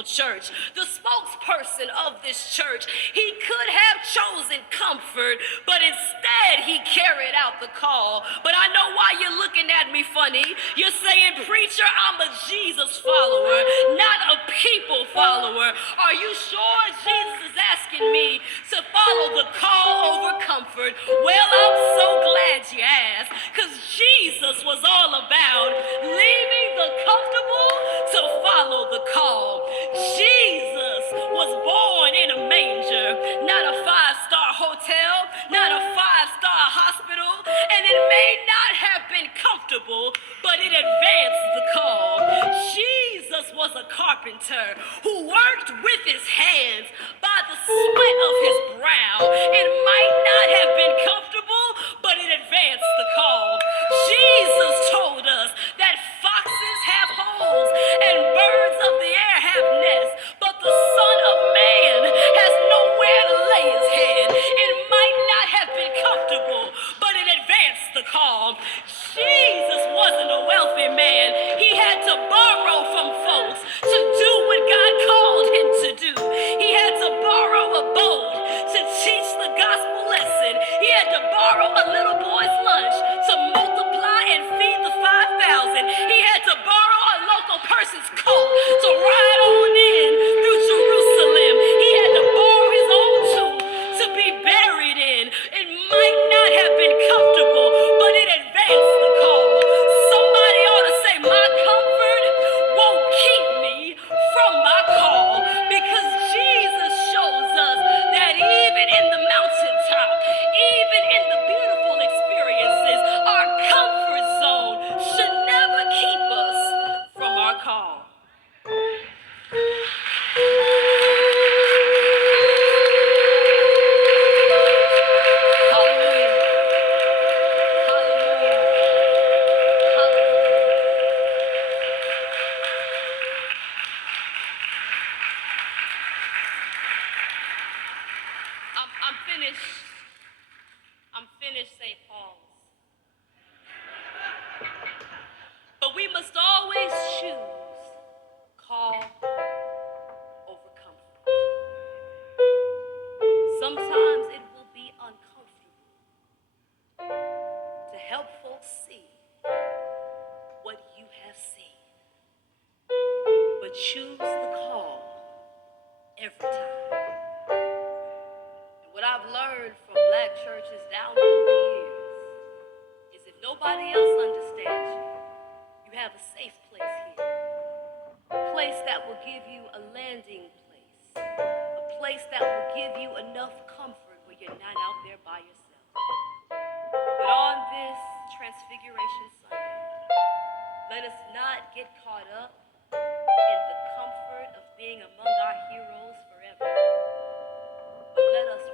beautiful church. The spokesperson of this church, he could have chosen comfort, but instead he carried out the call. But I know why you're looking at me funny. You're saying, preacher, I'm a Jesus follower, not a people follower. Are you sure Jesus is asking me to follow the call over comfort? Well, I'm so glad you asked, because Jesus was all about leaving the comfortable to follow the call. Jesus was born in a manger, not a five-star hotel, not a five-star hospital, and it may not have been comfortable, but it advanced the call. Jesus was a carpenter who worked with his hands by the sweat of his brow. It might not have been comfortable, but it advanced the call. Jesus told us that foxes have holes and birds of the air have nests, but the Son of Man has nowhere to lay his head. It might not have been comfortable, but it advanced the call. Jesus wasn't a wealthy man. He had to borrow from folks to do what God called him to do. He had to borrow a boat to teach the gospel lesson. He had to borrow a little boy's lunch to multiply and feed the 5,000. He had to borrow a local person's coat to ride on in through Jerusalem. He had to borrow his own tomb to be buried in. It might not have been comfortable, but it advanced the call. Somebody ought to say, my comfort won't keep me from my call, because Jesus shows us that even in the mountaintop, even in the beautiful experiences, our comfort zone should never keep us from our call. Hallelujah. Hallelujah. Hallelujah. I'm finished, St. Paul's. But we must always choose call over comfort. Sometimes it will be uncomfortable to help folks see what you have seen. But choose the call every time. And what I've learned from black churches down through the years is if nobody else understands you, you have a safe place here. A place that will give you a landing place. A place that will give you enough comfort where you're not out there by yourself. But on this Transfiguration Sunday, let us not get caught up in the comfort of being among our heroes forever. But let us